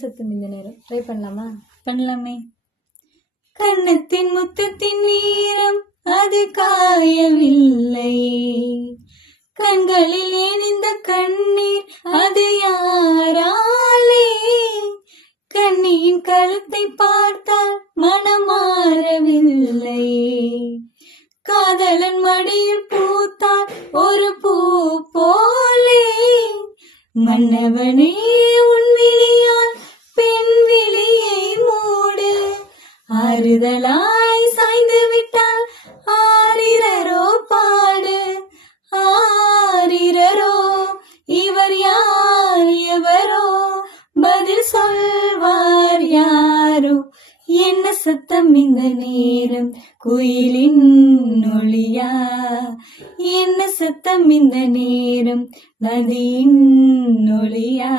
சத்தம் இந்த நேரம் ட்ரை பண்ணலாமா? பண்ணலாமே. கண்ணத்தின் முத்தத்தின் நீரம் அது காயவில்லை, கண்களில் ஏன் இந்த கண்ணீர் அது யாராலே? கண்ணியின் கழுத்தை பார்த்தால் மனம் மாறவில்லை, காதலன் மடியில் பூத்தால் ஒரு பூ போலே. மன்னவனே உன் விழியால் பெண் விழியை மூடு, ஆறுதலாய் சாய்ந்து விட்டால் ஆரிரரோ பாடு. ஆரிரரோ இவர் யார் எவரோ, பதில் சொல்வார் யாரோ. என்ன சத்தம் இந்த நேரம், குயிலின் ஒளியா? என்ன சத்தம் இந்த நேரம், நதியின் ஒளியா?